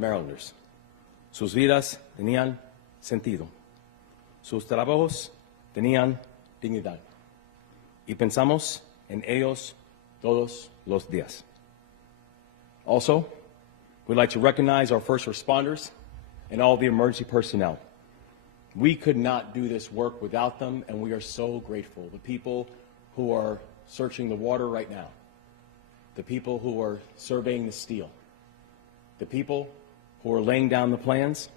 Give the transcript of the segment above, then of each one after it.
Marylanders. Sus vidas tenían sentido. Sus trabajos tenían dignidad. Y pensamos en ellos todos los días. Also, we'd like to recognize our first responders and all the emergency personnel. We could not do this work without them, and we are so grateful. The people who are searching the water right now, the people who are surveying the steel, the people who are laying down the plans,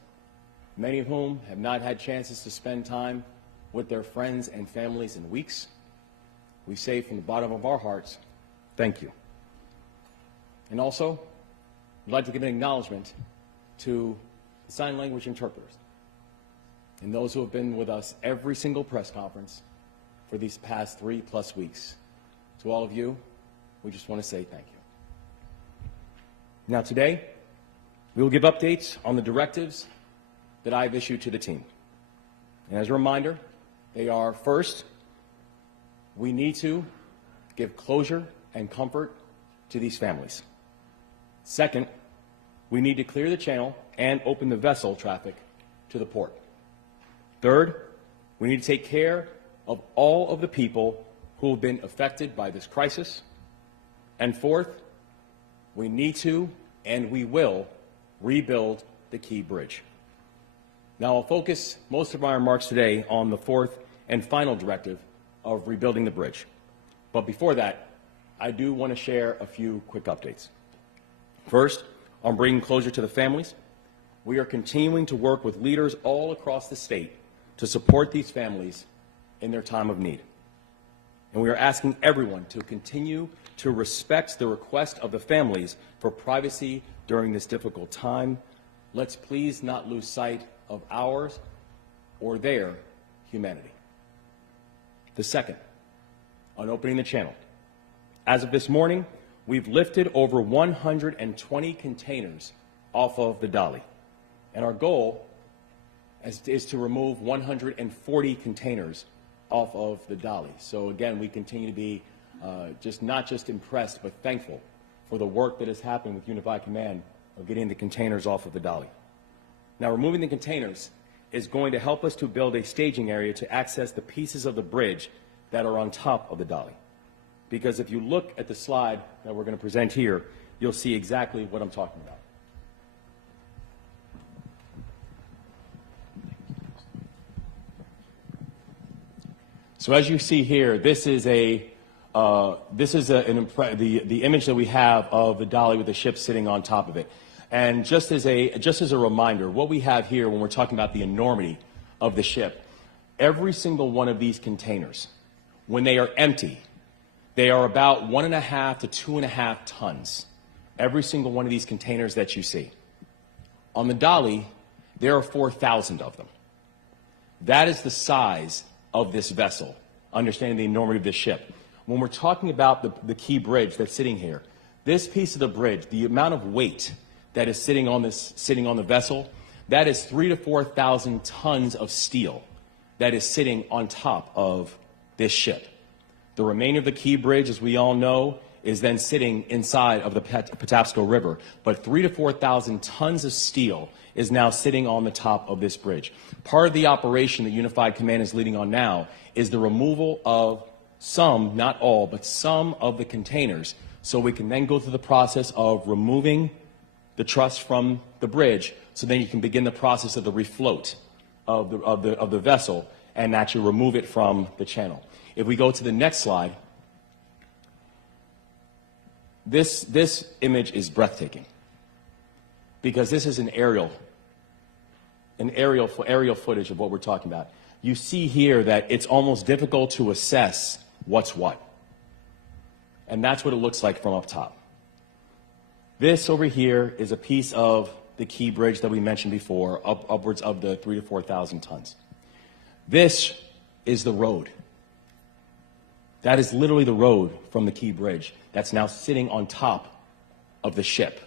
many of whom have not had chances to spend time with their friends and families in weeks. We say from the bottom of our hearts, thank you. And also, we'd like to give an acknowledgement to the sign language interpreters and those who have been with us every single press conference for these past 3+ weeks. To all of you, we just want to say thank you. Now today, we will give updates on the directives that I've issued to the team. And as a reminder, they are: first, we need to give closure and comfort to these families. Second, we need to clear the channel and open the vessel traffic to the port. Third, we need to take care of all of the people who have been affected by this crisis. And fourth, we need to and we will rebuild the Key Bridge. Now, I'll focus most of my remarks today on the fourth and final directive of rebuilding the bridge. But before that, I do want to share a few quick updates. First, on bringing closure to the families, we are continuing to work with leaders all across the state to support these families in their time of need. And we are asking everyone to continue to respect the request of the families for privacy during this difficult time. Let's please not lose sight of ours or their humanity. The second, on opening the channel. As of this morning, we've lifted over 120 containers off of the Dali. And our goal is to remove 140 containers off of the Dali. So again, we continue to be not just impressed, but thankful for the work that has happened with Unified Command of getting the containers off of the Dali. Now, removing the containers is going to help us to build a staging area to access the pieces of the bridge that are on top of the Dali. Because if you look at the slide that we're going to present here, you'll see exactly what I'm talking about. So as you see here, this is the image that we have of the Dali with the ship sitting on top of it. And just as a reminder, what we have here when we're talking about the enormity of the ship, every single one of these containers, when they are empty, they are about 1.5 to 2.5 tons. Every single one of these containers that you see. On the Dali, there are 4,000 of them. That is the size of this vessel, understanding the enormity of this ship. When we're talking about the Key Bridge that's sitting here, this piece of the bridge, the amount of weight that is sitting on the vessel, that is 3,000 to 4,000 tons of steel that is sitting on top of this ship. The remainder of the Key Bridge, as we all know, is then sitting inside of the Patapsco River. But 3,000 to 4,000 tons of steel is now sitting on the top of this bridge. Part of the operation that Unified Command is leading on now is the removal of some, not all, but some of the containers, so we can then go through the process of removing the truss from the bridge, so then you can begin the process of the refloat of the vessel and actually remove it from the channel. If we go to the next slide, this image is breathtaking because this is an aerial footage of what we're talking about. You see here that it's almost difficult to assess what's what. And that's what it looks like from up top. This over here is a piece of the Key Bridge that we mentioned before, upwards of the 3,000 to 4,000 tons. This is the road. That is literally the road from the Key Bridge that's now sitting on top of the ship.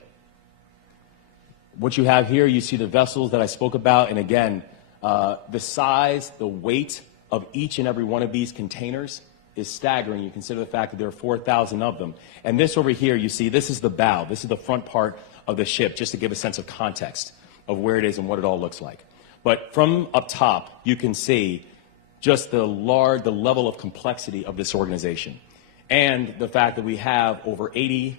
What you have here, you see the vessels that I spoke about, and again, the size, the weight of each and every one of these containers is staggering. You consider the fact that there are 4,000 of them. And this over here, you see, this is the bow. This is the front part of the ship just to give a sense of context of where it is and what it all looks like. But from up top, you can see just the level of complexity of this organization and the fact that we have over 80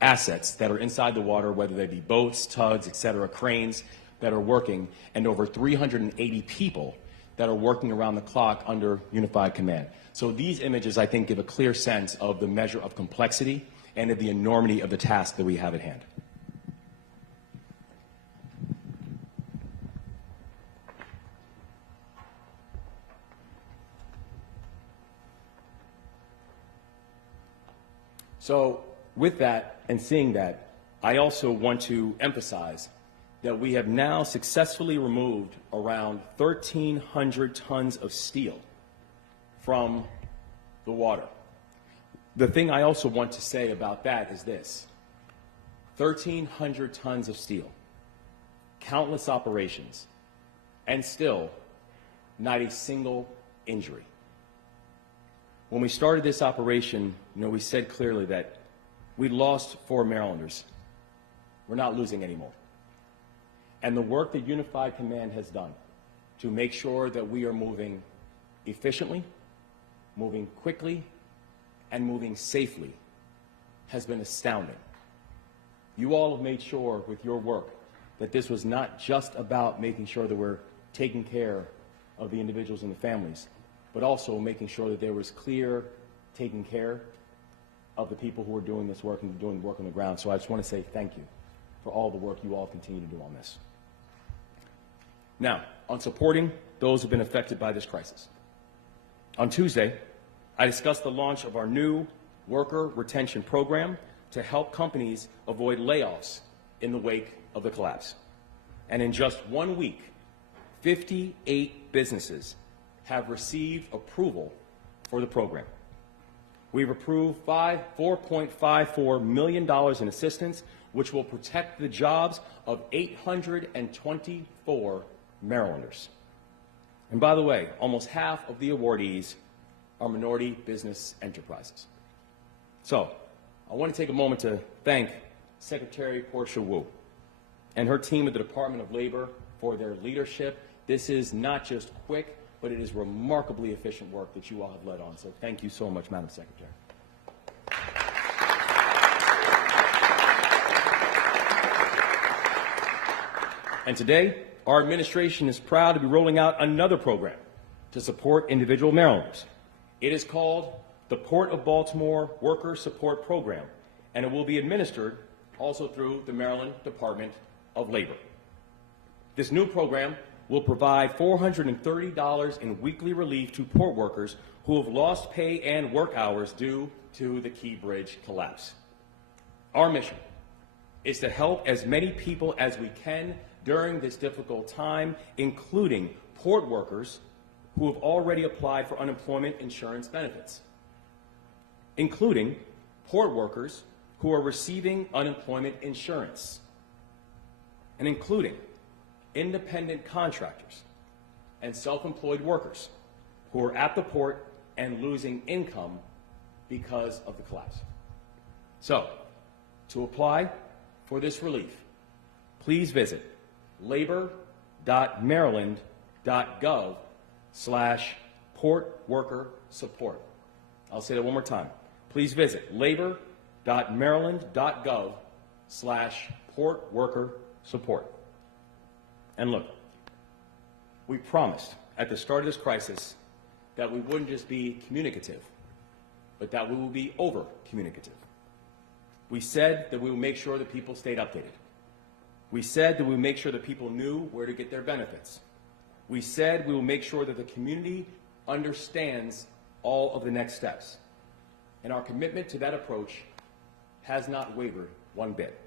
assets that are inside the water, whether they be boats, tugs, et cetera, cranes that are working, and over 380 people that are working around the clock under unified command. So these images, I think, give a clear sense of the measure of complexity and of the enormity of the task that we have at hand. So with that and seeing that, I also want to emphasize that we have now successfully removed around 1,300 tons of steel from the water. The thing I also want to say about that is this: 1,300 tons of steel, countless operations, and still not a single injury. When we started this operation, we said clearly that we lost 4 Marylanders. We're not losing anymore. And the work that Unified Command has done to make sure that we are moving efficiently, moving quickly, and moving safely has been astounding. You all have made sure with your work that this was not just about making sure that we're taking care of the individuals and the families, but also making sure that there was clear taking care of the people who are doing this work and doing the work on the ground. So I just want to say thank you for all the work you all continue to do on this. Now, on supporting those who have been affected by this crisis. On Tuesday, I discussed the launch of our new worker retention program to help companies avoid layoffs in the wake of the collapse. And in just 1 week, 58 businesses have received approval for the program. We've approved $4.54 million in assistance, which will protect the jobs of 824 Marylanders. And by the way, almost half of the awardees are minority business enterprises. So I want to take a moment to thank Secretary Portia Wu and her team at the Department of Labor for their leadership. This is not just quick, but it is remarkably efficient work that you all have led on. So thank you so much, Madam Secretary. And today, our administration is proud to be rolling out another program to support individual Marylanders. It is called the Port of Baltimore Worker Support Program, and it will be administered also through the Maryland Department of Labor. This new program will provide $430 in weekly relief to port workers who have lost pay and work hours due to the Key Bridge collapse. Our mission is to help as many people as we can during this difficult time, including port workers who have already applied for unemployment insurance benefits, including port workers who are receiving unemployment insurance, and including independent contractors and self-employed workers who are at the port and losing income because of the collapse. So, to apply for this relief, please visit labor.maryland.gov/portworkersupport. I'll say that one more time. Please visit labor.maryland.gov/portworkersupport. And look, we promised at the start of this crisis that we wouldn't just be communicative, but that we will be over-communicative. We said that we would make sure that people stayed updated. We said that we would make sure that people knew where to get their benefits. We said we will make sure that the community understands all of the next steps. And our commitment to that approach has not wavered one bit.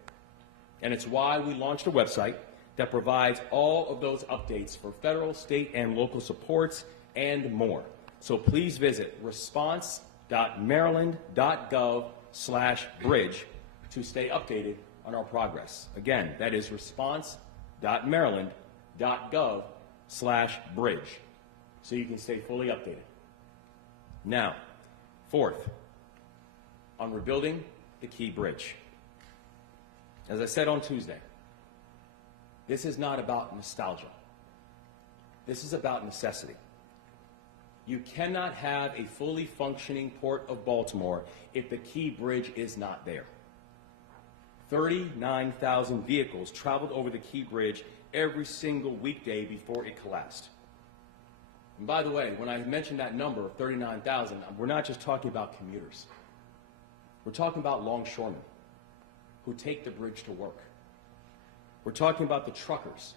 And it's why we launched a website that provides all of those updates for federal, state, and local supports and more. So please visit response.maryland.gov/bridge to stay updated on our progress. Again, that is response.maryland.gov/bridge, so you can stay fully updated. Now, fourth, on rebuilding the Key Bridge. As I said on Tuesday, this is not about nostalgia. This is about necessity. You cannot have a fully functioning Port of Baltimore if the Key Bridge is not there. 39,000 vehicles traveled over the Key Bridge every single weekday before it collapsed. And by the way, when I mentioned that number of 39,000, we're not just talking about commuters. We're talking about longshoremen who take the bridge to work. We're talking about the truckers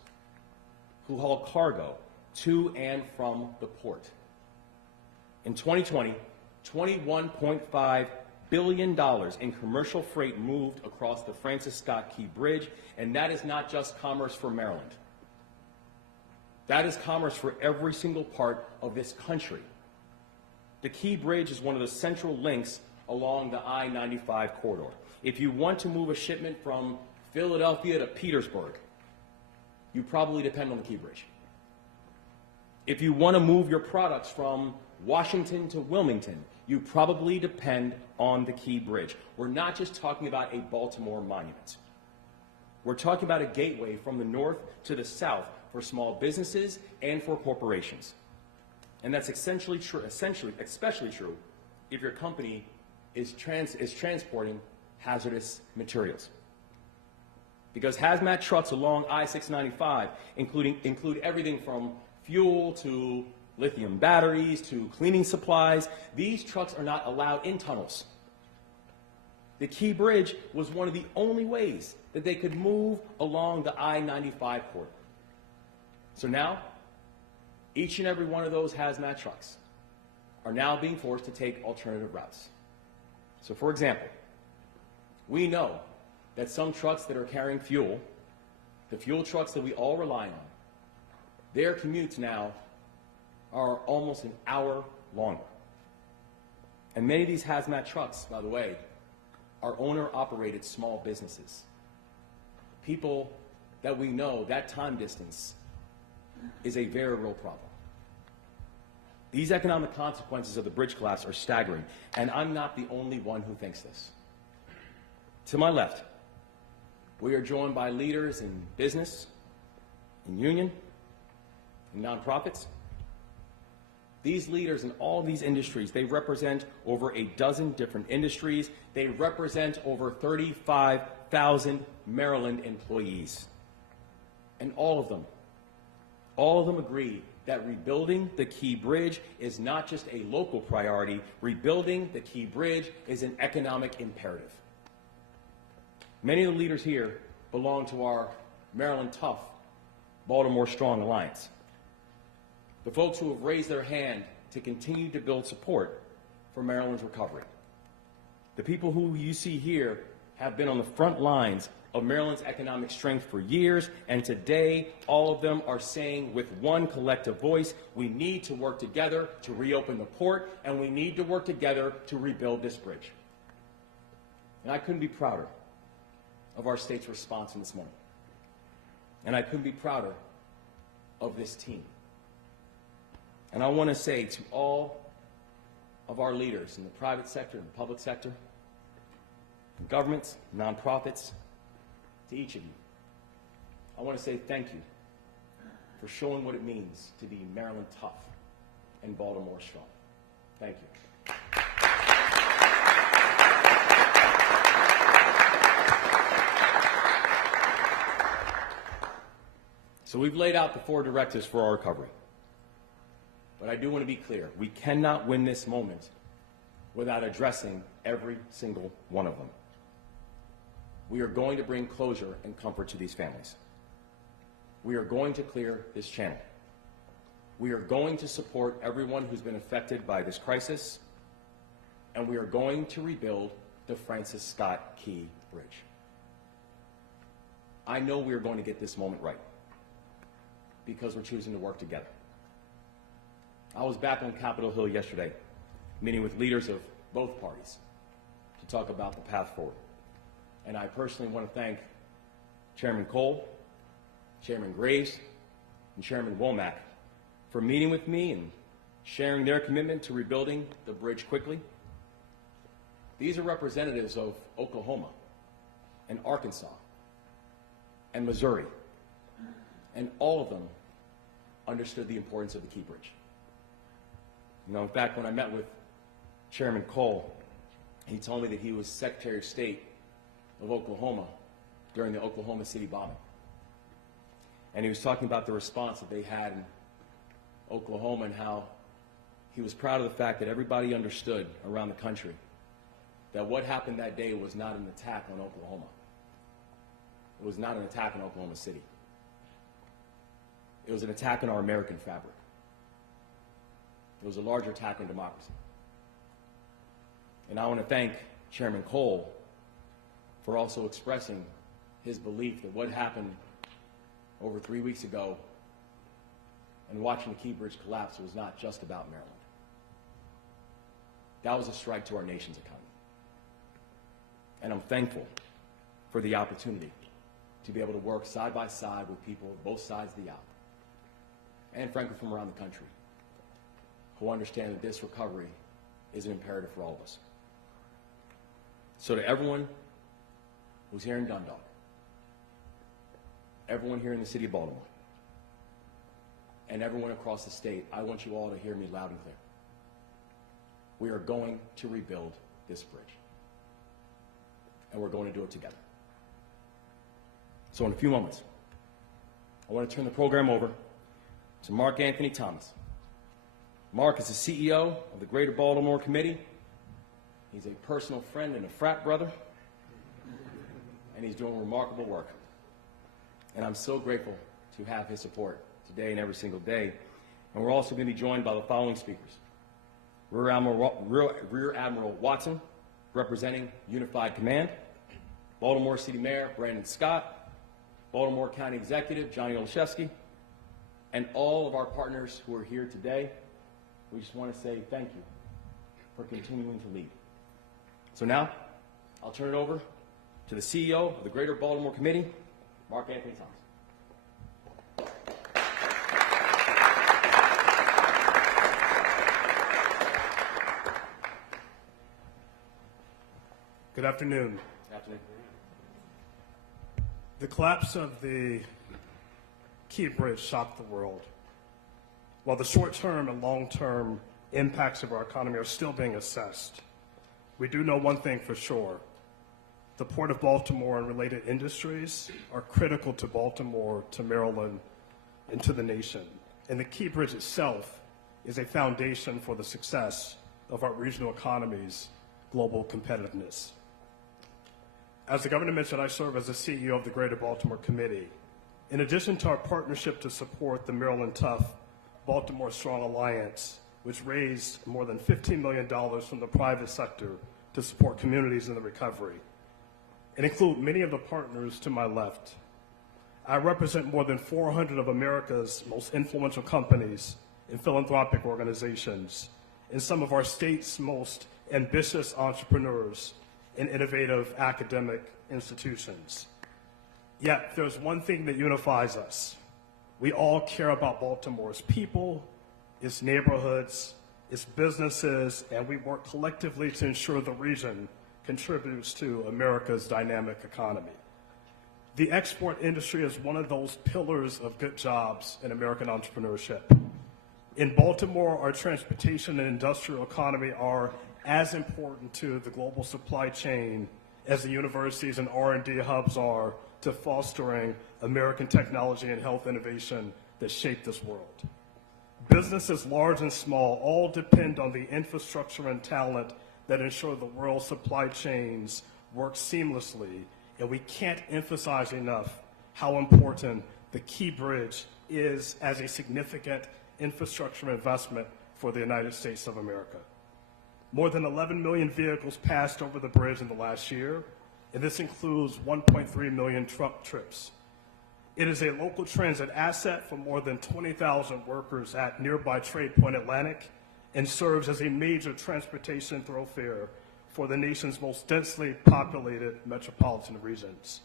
who haul cargo to and from the port. In 2020, $21.5 billion in commercial freight moved across the Francis Scott Key Bridge, and that is not just commerce for Maryland. That is commerce for every single part of this country. The Key Bridge is one of the central links along the I-95 corridor. If you want to move a shipment from Philadelphia to Petersburg, you probably depend on the Key Bridge. If you want to move your products from Washington to Wilmington, you probably depend on the Key Bridge. We're not just talking about a Baltimore monument. We're talking about a gateway from the north to the south for small businesses and for corporations. And that's especially true if your company is transporting hazardous materials. Because hazmat trucks along I-695 include everything from fuel to lithium batteries to cleaning supplies. These trucks are not allowed in tunnels. The Key Bridge was one of the only ways that they could move along the I-95 corridor. So now, each and every one of those hazmat trucks are now being forced to take alternative routes. So for example, we know that some trucks that are carrying fuel, the fuel trucks that we all rely on, their commutes now are almost an hour longer. And many of these hazmat trucks, by the way, are owner-operated small businesses. People that we know that time distance is a very real problem. These economic consequences of the bridge collapse are staggering, and I'm not the only one who thinks this. To my left, we are joined by leaders in business, in union, in nonprofits. These leaders in all these industries, they represent over a dozen different industries. They represent over 35,000 Maryland employees. And all of them agree that rebuilding the Key Bridge is not just a local priority. Rebuilding the Key Bridge is an economic imperative. Many of the leaders here belong to our Maryland Tough, Baltimore Strong alliance. The folks who have raised their hand to continue to build support for Maryland's recovery. The people who you see here have been on the front lines of Maryland's economic strength for years, and today all of them are saying with one collective voice, we need to work together to reopen the port, and we need to work together to rebuild this bridge. And I couldn't be prouder of our state's response in this moment. And I couldn't be prouder of this team. And I want to say to all of our leaders in the private sector and the public sector, governments, nonprofits, to each of you, I want to say thank you for showing what it means to be Maryland tough and Baltimore strong. Thank you. So we've laid out the 4 directives for our recovery. But I do want to be clear, we cannot win this moment without addressing every single one of them. We are going to bring closure and comfort to these families. We are going to clear this channel. We are going to support everyone who's been affected by this crisis, and we are going to rebuild the Francis Scott Key Bridge. I know we are going to get this moment right because we're choosing to work together. I was back on Capitol Hill yesterday, meeting with leaders of both parties to talk about the path forward. And I personally want to thank Chairman Cole, Chairman Graves, and Chairman Womack for meeting with me and sharing their commitment to rebuilding the bridge quickly. These are representatives of Oklahoma and Arkansas and Missouri. And all of them understood the importance of the Key Bridge. You know, in fact, when I met with Chairman Cole, he told me that he was Secretary of State of Oklahoma during the Oklahoma City bombing. And he was talking about the response that they had in Oklahoma and how he was proud of the fact that everybody understood around the country that what happened that day was not an attack on Oklahoma. It was not an attack on Oklahoma City. It was an attack on our American fabric. It was a larger attack on democracy. And I want to thank Chairman Cole for also expressing his belief that what happened over 3 weeks ago and watching the Key Bridge collapse was not just about Maryland. That was a strike to our nation's economy. And I'm thankful for the opportunity to be able to work side by side with people on both sides of the aisle, and frankly from around the country, who understand that this recovery is an imperative for all of us. So to everyone who's here in Dundalk, everyone here in the city of Baltimore, and everyone across the state, I want you all to hear me loud and clear. We are going to rebuild this bridge, and we're going to do it together. So in a few moments, I want to turn the program over to Mark Anthony Thomas. Mark is the CEO of the Greater Baltimore Committee. He's a personal friend and a frat brother, and he's doing remarkable work. And I'm so grateful to have his support today and every single day. And we're also going to be joined by the following speakers. Rear Admiral Watson, representing Unified Command. Baltimore City Mayor Brandon Scott. Baltimore County Executive Johnny Olszewski. And all of our partners who are here today. We just want to say thank you for continuing to lead. So now, I'll turn it over to the CEO of the Greater Baltimore Committee, Mark Anthony Thomas. Good afternoon. Good afternoon. The collapse of the Key Bridge shocked the world. While the short-term and long-term impacts of our economy are still being assessed, we do know one thing for sure. The Port of Baltimore and related industries are critical to Baltimore, to Maryland, and to the nation. And the Key Bridge itself is a foundation for the success of our regional economy's global competitiveness. As the governor mentioned, I serve as the CEO of the Greater Baltimore Committee. In addition to our partnership to support the Maryland Tough Baltimore Strong Alliance, which raised more than $15 million from the private sector to support communities in the recovery, and include many of the partners to my left. I represent more than 400 of America's most influential companies and philanthropic organizations, and some of our state's most ambitious entrepreneurs and innovative academic institutions. Yet there's one thing that unifies us. We all care about Baltimore's people, its neighborhoods, its businesses, and we work collectively to ensure the region contributes to America's dynamic economy. The export industry is one of those pillars of good jobs in American entrepreneurship. In Baltimore, our transportation and industrial economy are as important to the global supply chain as the universities and R&D hubs are to fostering American technology and health innovation that shape this world. Businesses large and small all depend on the infrastructure and talent that ensure the world's supply chains work seamlessly, and we can't emphasize enough how important the Key Bridge is as a significant infrastructure investment for the United States of America. More than 11 million vehicles passed over the bridge in the last year, and this includes 1.3 million truck trips. It is a local transit asset for more than 20,000 workers at nearby Trade Point Atlantic and serves as a major transportation thoroughfare for the nation's most densely populated metropolitan regions.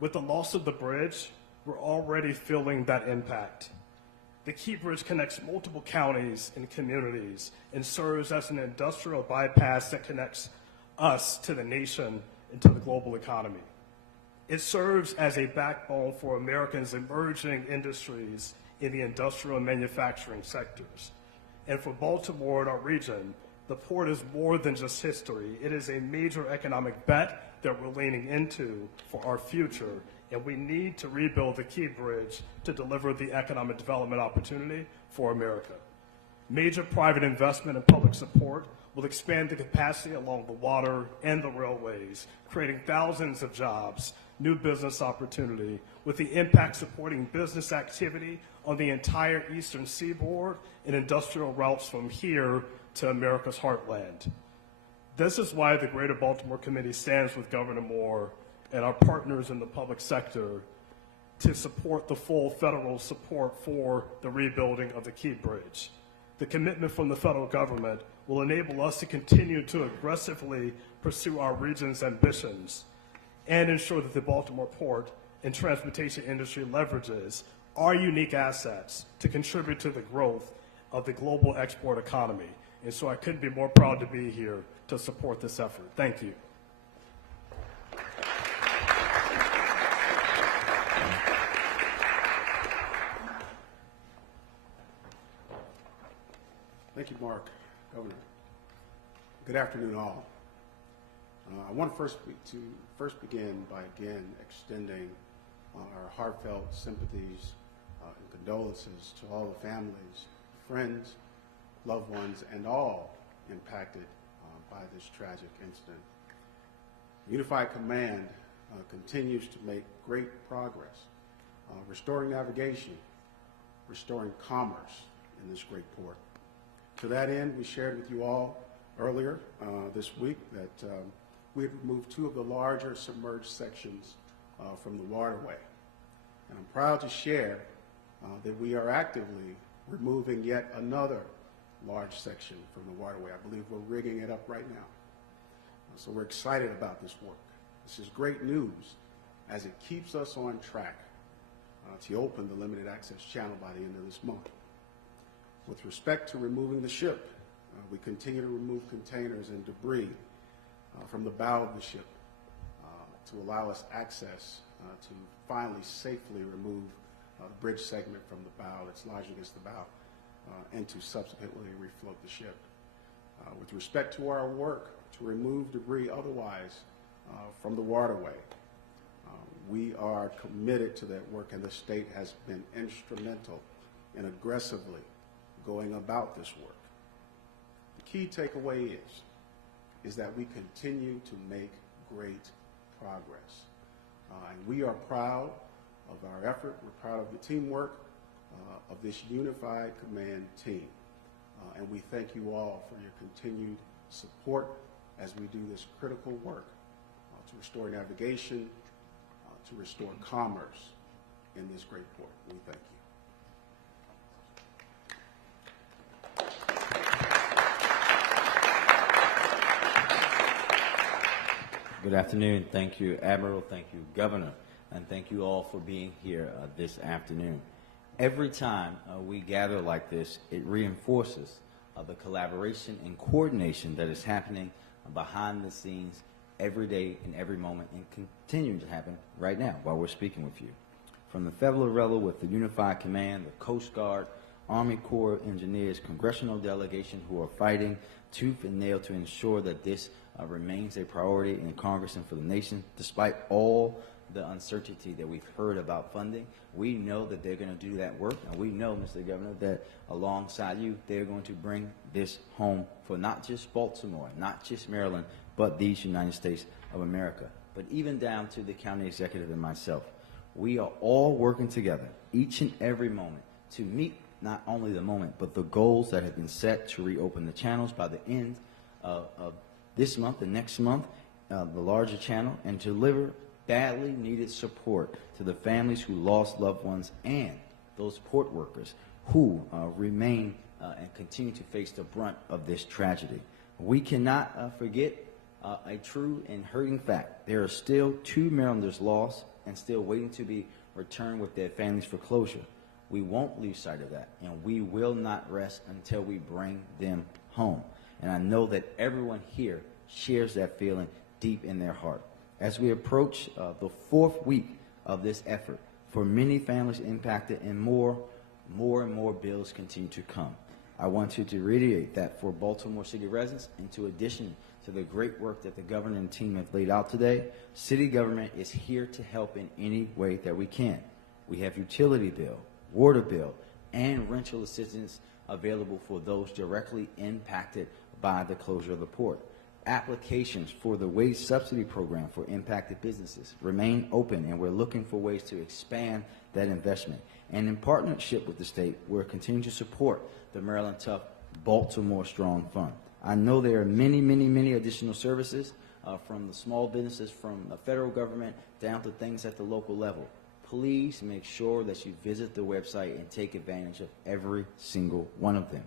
With the loss of the bridge, we're already feeling that impact. The Key Bridge connects multiple counties and communities and serves as an industrial bypass that connects us to the nation and to the global economy. It serves as a backbone for Americans' emerging industries in the industrial and manufacturing sectors. And for Baltimore and our region, the port is more than just history. It is a major economic bet that we're leaning into for our future, and we need to rebuild the Key Bridge to deliver the economic development opportunity for America. Major private investment and public support will expand the capacity along the water and the railways, creating thousands of jobs, new business opportunity, with the impact supporting business activity on the entire eastern seaboard and industrial routes from here to America's heartland. This is why the Greater Baltimore Committee stands with Governor Moore and our partners in the public sector to support the full federal support for the rebuilding of the Key Bridge. The commitment from the federal government will enable us to continue to aggressively pursue our region's ambitions and ensure that the Baltimore port and transportation industry leverages our unique assets to contribute to the growth of the global export economy. And so I couldn't be more proud to be here to support this effort. Thank you. Thank you, Mark. Governor. Good afternoon, all. I want to first begin by again extending our heartfelt sympathies and condolences to all the families, friends, loved ones, and all impacted by this tragic incident. Unified Command continues to make great progress, restoring navigation, restoring commerce in this great port. To that end, we shared with you all earlier this week that we had removed 2 of the larger submerged sections from the waterway. And I'm proud to share that we are actively removing yet another large section from the waterway. I believe we're rigging it up right now. So we're excited about this work. This is great news as it keeps us on track to open the limited access channel by the end of this month. With respect to removing the ship, we continue to remove containers and debris from the bow of the ship to allow us access to finally safely remove the bridge segment from the bow that's lodged against the bow and to subsequently refloat the ship. With respect to our work to remove debris otherwise from the waterway, we are committed to that work, and the state has been instrumental in aggressively going about this work. The key takeaway is that we continue to make great progress. And we are proud of our effort. We're proud of the teamwork of this unified command team. And we thank you all for your continued support as we do this critical work to restore navigation, to restore commerce in this great port. We thank you. Good afternoon. Thank you, Admiral. Thank you, Governor. And thank you all for being here this afternoon. Every time we gather like this, it reinforces the collaboration and coordination that is happening behind the scenes every day and every moment, and continuing to happen right now while we're speaking with you. From the federal level with the Unified Command, the Coast Guard, Army Corps of Engineers, congressional delegation who are fighting tooth and nail to ensure that this remains a priority in Congress and for the nation. Despite all the uncertainty that we've heard about funding, we know that they're going to do that work, and we know, Mr. Governor, that alongside you, they're going to bring this home for not just Baltimore, not just Maryland, but these United States of America, but even down to the county executive and myself. We are all working together each and every moment to meet not only the moment, but the goals that have been set to reopen the channels by the end of this month and next month, the larger channel, and to deliver badly needed support to the families who lost loved ones and those port workers who remain and continue to face the brunt of this tragedy. We cannot forget a true and hurting fact. There are still 2 Marylanders lost and still waiting to be returned with their families for closure. We won't lose sight of that, and we will not rest until we bring them home. And I know that everyone here shares that feeling deep in their heart. As we approach the fourth week of this effort, for many families impacted and more and more bills continue to come. I want to reiterate that for Baltimore City residents, in addition to the great work that the governor and team have laid out today, city government is here to help in any way that we can. We have utility bill, water bill, and rental assistance available for those directly impacted by the closure of the port. Applications for the wage subsidy program for impacted businesses remain open, and we're looking for ways to expand that investment. And in partnership with the state, we're continuing to support the Maryland Tough Baltimore Strong Fund. I know there are many additional services from the small businesses, from the federal government, down to things at the local level. Please make sure that you visit the website and take advantage of every single one of them.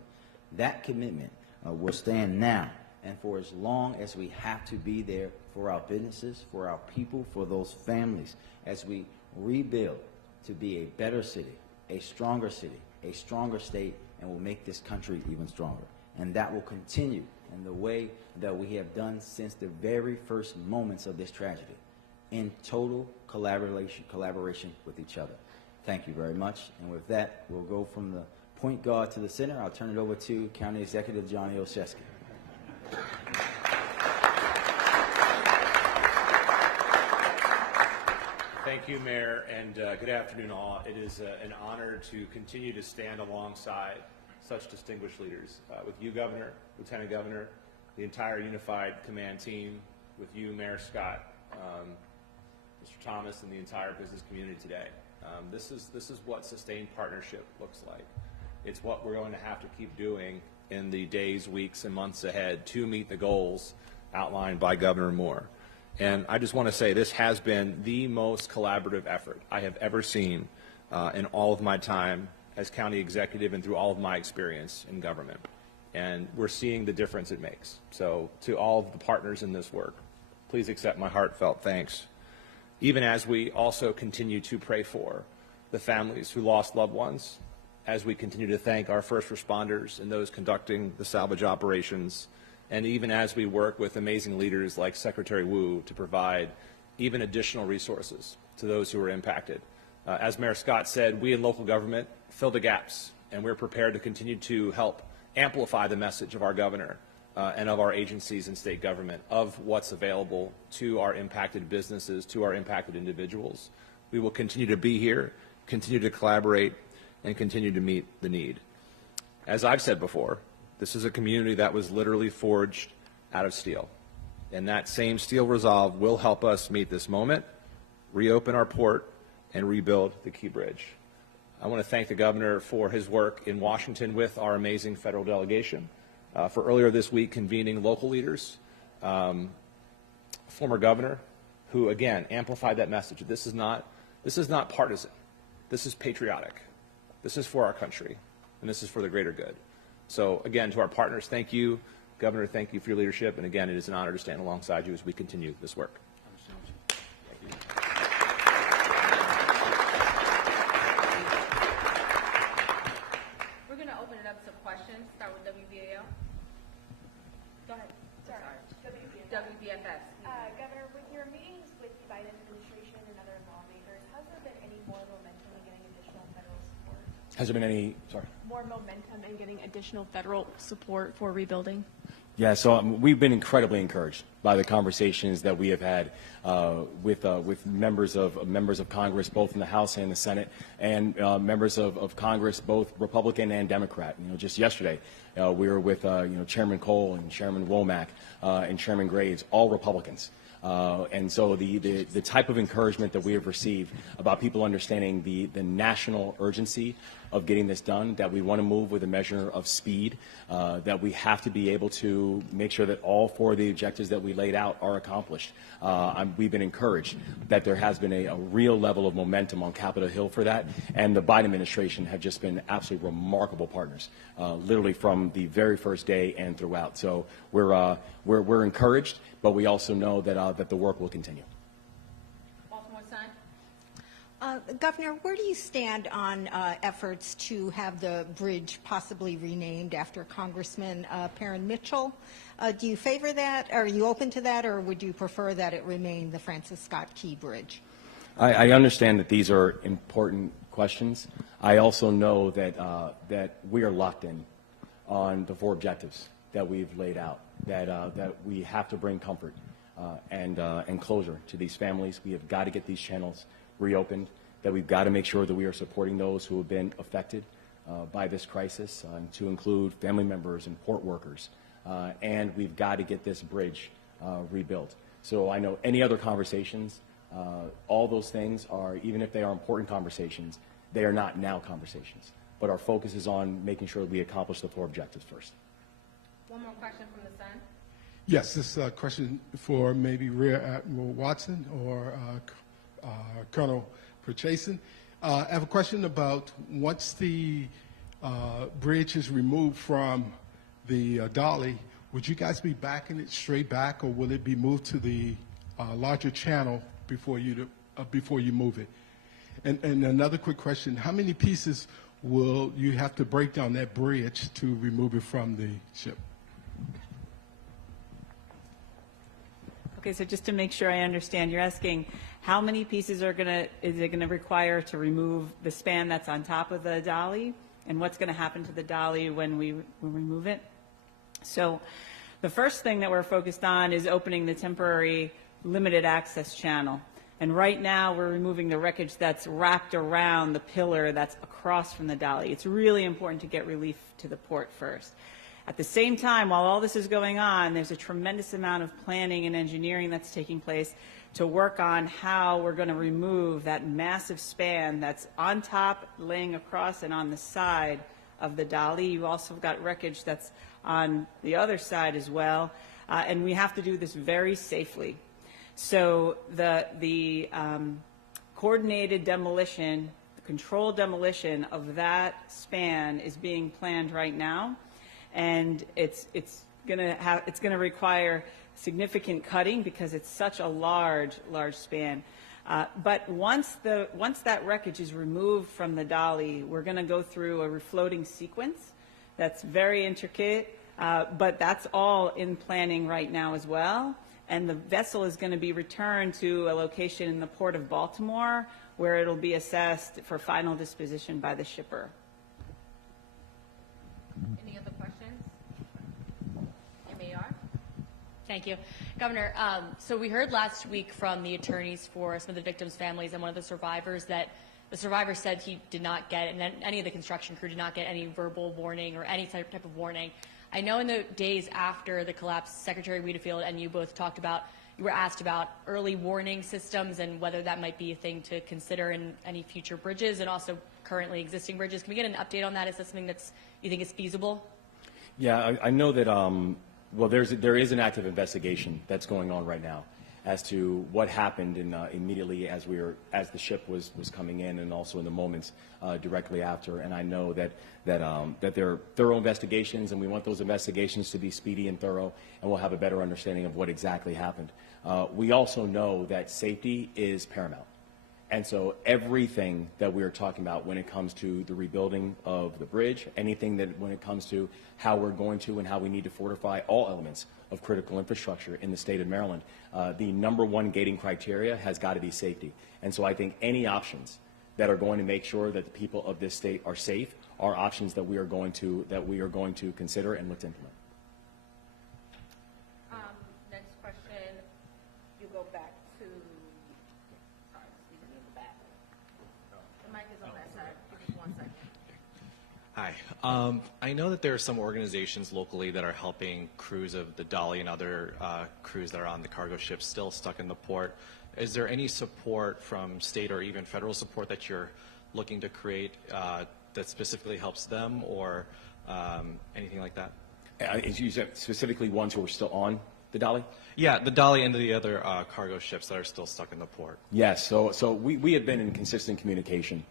That commitment will stand now and for as long as we have to be there for our businesses, for our people, for those families, as we rebuild to be a better city, a stronger state, and will make this country even stronger. And that will continue in the way that we have done since the very first moments of this tragedy, in total collaboration with each other. Thank you very much. And with that, we'll go from the point guard to the center. I'll turn it over to County Executive Johnny Olszewski. Thank you, Mayor, and good afternoon, all. It is an honor to continue to stand alongside such distinguished leaders. With you, Governor, Lieutenant Governor, the entire Unified Command team, with you, Mayor Scott, Mr. Thomas, and the entire business community today. This is what sustained partnership looks like. It's what we're going to have to keep doing in the days, weeks, and months ahead to meet the goals outlined by Governor Moore. And I just want to say this has been the most collaborative effort I have ever seen in all of my time as county executive and through all of my experience in government. And we're seeing the difference it makes. So to all of the partners in this work, please accept my heartfelt thanks. Even as we also continue to pray for the families who lost loved ones, as we continue to thank our first responders and those conducting the salvage operations, and even as we work with amazing leaders like Secretary Wu to provide even additional resources to those who are impacted. As Mayor Scott said, we in local government fill the gaps, and we're prepared to continue to help amplify the message of our governor and of our agencies and state government of what's available to our impacted businesses, to our impacted individuals. We will continue to be here, continue to collaborate, and continue to meet the need. As I've said before, this is a community that was literally forged out of steel. And that same steel resolve will help us meet this moment, reopen our port, and rebuild the Key Bridge. I want to thank the governor for his work in Washington with our amazing federal delegation, for earlier this week convening local leaders, former governor, who again amplified that message. This is not partisan. This is patriotic. This is for our country, and this is for the greater good. So again, to our partners, thank you. Governor, thank you for your leadership, and again, it is an honor to stand alongside you as we continue this work. Thank you. We're going to open it up to questions. Start with WBAL. Go ahead. Sorry. WBFS. Governor, with your meetings with the Biden administration and other lawmakers, has there been any more momentum in getting additional federal support? Has there been any, sorry? More momentum in getting additional federal support for rebuilding? Yeah, so we've been incredibly encouraged by the conversations that we have had with members of Congress, both in the House and the Senate, and members of Congress, both Republican and Democrat. You know, just yesterday, we were with Chairman Cole and Chairman Womack and Chairman Graves, all Republicans. And so the type of encouragement that we have received about people understanding the national urgency of getting this done, that we want to move with a measure of speed, that we have to be able to make sure that all four of the objectives that we laid out are accomplished. We've been encouraged that there has been a real level of momentum on Capitol Hill for that, and the Biden administration have just been absolutely remarkable partners, literally from the very first day and throughout. So we're encouraged, but we also know that that the work will continue. Baltimore Sun. Governor, where do you stand on efforts to have the bridge possibly renamed after Congressman Perrin Mitchell? Do you favor that? Are you open to that, or would you prefer that it remain the Francis Scott Key Bridge? I understand that these are important questions. I also know that, that we are locked in on the 4 objectives that we've laid out, that we have to bring comfort and closure to these families. We have got to get these channels reopened, that we've got to make sure that we are supporting those who have been affected by this crisis, to include family members and port workers, and we've got to get this bridge rebuilt. So I know any other conversations, all those things are, even if they are important conversations, they are not now conversations. But our focus is on making sure we accomplish the 4 objectives first. One more question from the Sun. Yes, this is a question for maybe Rear Admiral Watson or Colonel Purchason. I have a question about once the bridge is removed from the dolly, would you guys be backing it straight back, or will it be moved to the larger channel before you move it? And another quick question, how many pieces will you have to break down that bridge to remove it from the ship? Okay, so just to make sure I understand, you're asking how many pieces is it gonna require to remove the span that's on top of the dolly, and what's gonna happen to the dolly when we remove it? So the first thing that we're focused on is opening the temporary limited access channel. And right now we're removing the wreckage that's wrapped around the pillar that's across from the dolly. It's really important to get relief to the port first. At the same time, while all this is going on, there's a tremendous amount of planning and engineering that's taking place to work on how we're going to remove that massive span that's on top, laying across, and on the side of the dolly. You also got wreckage that's on the other side as well, and we have to do this very safely. So the coordinated demolition, the controlled demolition of that span is being planned right now. And it's going to require significant cutting because it's such a large span. But once that wreckage is removed from the dolly, we're going to go through a refloating sequence that's very intricate, but that's all in planning right now as well. And the vessel is going to be returned to a location in the port of Baltimore where it'll be assessed for final disposition by the shipper. Any other questions? MAR? Thank you. Governor, so we heard last week from the attorneys for some of the victims' families and one of the survivors that the survivor said he did not get, and any of the construction crew did not get any verbal warning or any type of warning. I know in the days after the collapse, Secretary Wiedefield and you both talked about, you were asked about early warning systems and whether that might be a thing to consider in any future bridges and also currently existing bridges. Can we get an update on that? Is that something that's you think is feasible? Yeah, I know that, well, there is an active investigation that's going on right now as to what happened immediately as the ship was coming in, and also in the moments directly after. And I know that there are thorough investigations, and we want those investigations to be speedy and thorough, and we'll have a better understanding of what exactly happened. We also know that safety is paramount. And so everything that we are talking about when it comes to the rebuilding of the bridge, anything that when it comes to how we're going to and how we need to fortify all elements of critical infrastructure in the state of Maryland, the #1 gating criteria has got to be safety. And so I think any options that are going to make sure that the people of this state are safe are options that we are going to consider and look to implement. Next question, you go back to, sorry, Stephen, in the back. The mic is on that side. Give me 1 second. Hi. I know that there are some organizations locally that are helping crews of the Dolly and other crews that are on the cargo ships still stuck in the port. Is there any support from state or even federal support that you're looking to create that specifically helps them, or anything like that? You said specifically ones who are still on the Dolly? Yeah, the Dolly and the other cargo ships that are still stuck in the port. Yes. So we have been in consistent communication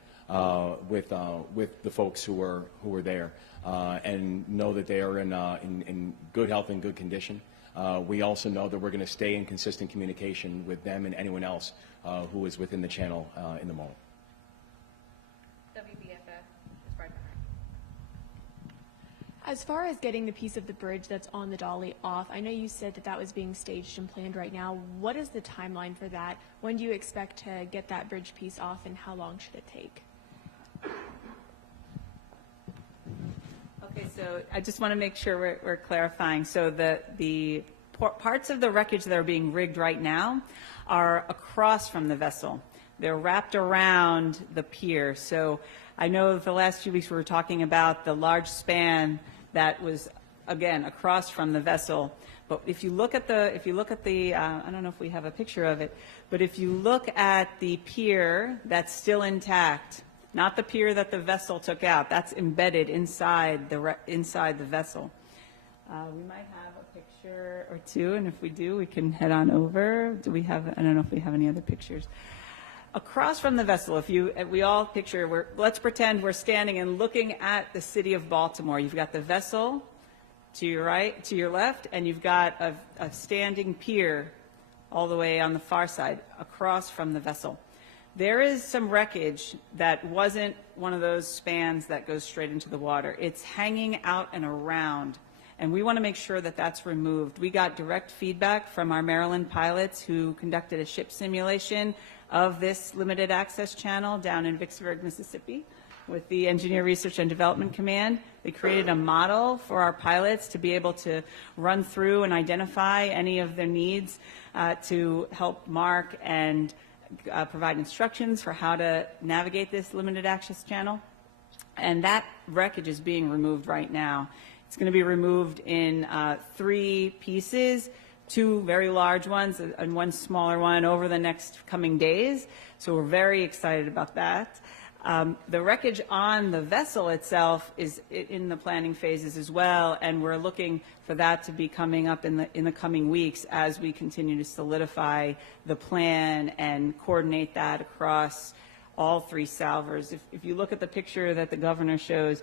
with the folks who were there, and know that they are in good health and good condition. We also know that we're going to stay in consistent communication with them and anyone else who is within the channel in the moment. It's right behind. As far as getting the piece of the bridge that's on the dolly off, I know you said that that was being staged and planned right now. What is the timeline for that? When do you expect to get that bridge piece off, and how long should it take? Okay, so I just want to make sure we're clarifying. So the parts of the wreckage that are being rigged right now are across from the vessel. They're wrapped around the pier. So I know the last few weeks we were talking about the large span that was, again, across from the vessel. But if you look at the, I don't know if we have a picture of it, but if you look at the pier that's still intact, not the pier that the vessel took out, that's embedded inside the vessel. We might have a picture or two, and if we do, we can head on over. Do we have, I don't know if we have any other pictures. Across from the vessel, if we all picture, let's pretend we're standing and looking at the city of Baltimore. You've got the vessel to your right, to your left, and you've got a standing pier all the way on the far side across from the vessel. There is some wreckage that wasn't one of those spans that goes straight into the water. It's hanging out and around, and we want to make sure that that's removed. We got direct feedback from our Maryland pilots who conducted a ship simulation of this limited access channel down in Vicksburg, Mississippi, with the Engineer Research and Development Command. They created a model for our pilots to be able to run through and identify any of their needs to help mark and provide instructions for how to navigate this limited access channel. And that wreckage is being removed right now. It's going to be removed in 3 pieces, 2 very large ones and 1 smaller one over the next coming days. So we're very excited about that. The wreckage on the vessel itself is in the planning phases as well, and we're looking for that to be coming up in the coming weeks as we continue to solidify the plan and coordinate that across all 3 salvers. If you look at the picture that the governor shows,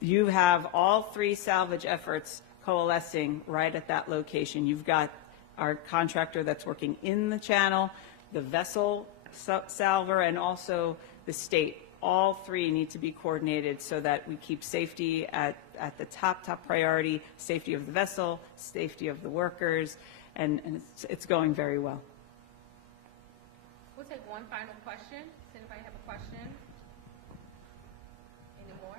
you have all 3 salvage efforts coalescing right at that location. You've got our contractor that's working in the channel, the vessel salver, and also the state. All 3 need to be coordinated so that we keep safety at the top priority, safety of the vessel, safety of the workers, and it's going very well. We'll take one final question. Does anybody have a question? Any more?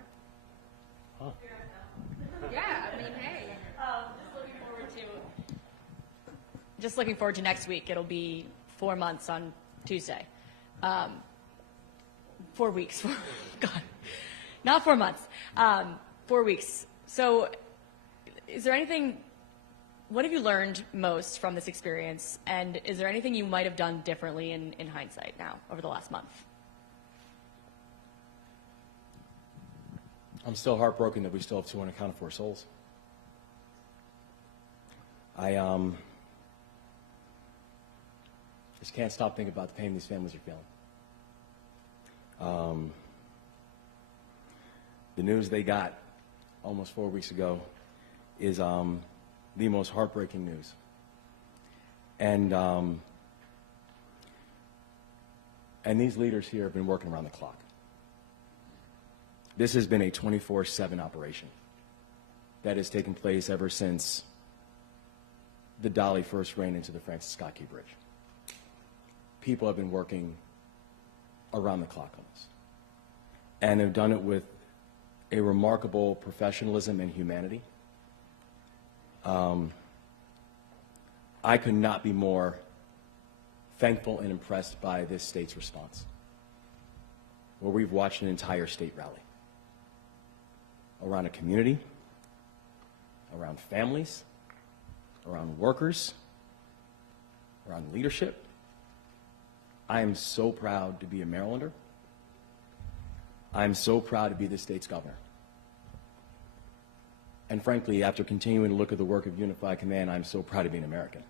Yeah, I mean, hey. Just looking forward to next week. It'll be 4 months on Tuesday. 4 weeks. God, not 4 months. 4 weeks. So is there anything, what have you learned most from this experience? And is there anything you might have done differently in hindsight now over the last month? I'm still heartbroken that we still have 2 unaccounted for souls. I just can't stop thinking about the pain these families are feeling. The news they got almost 4 weeks ago is the most heartbreaking news. And these leaders here have been working around the clock. This has been a 24/7 operation that has taken place ever since the dolly first ran into the Francis Scott Key Bridge. People have been working around the clock on this, and have done it with a remarkable professionalism and humanity. I could not be more thankful and impressed by this state's response, where we've watched an entire state rally around a community, around families, around workers, around leadership. I am so proud to be a Marylander. I am so proud to be this state's governor. And frankly, after continuing to look at the work of Unified Command, I'm so proud to be an American.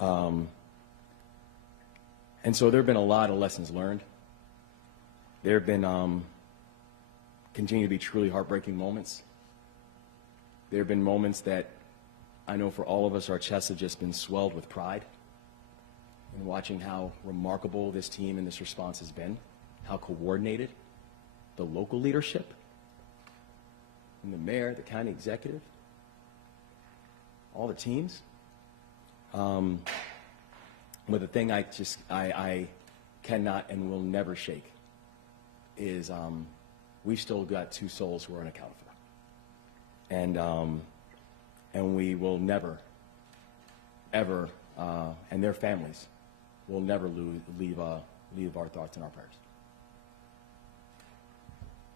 And so there have been a lot of lessons learned. There have been continue to be truly heartbreaking moments. There have been moments that I know for all of us, our chests have just been swelled with pride in watching how remarkable this team and this response has been, how coordinated, the local leadership, and the mayor, the county executive, all the teams. But the thing I cannot and will never shake is we've still got 2 souls who are unaccounted for. And we will never, ever, and their families will never leave our thoughts and our prayers.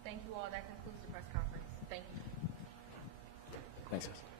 Thank you all. That concludes the press conference. Thank you. Thanks, guys.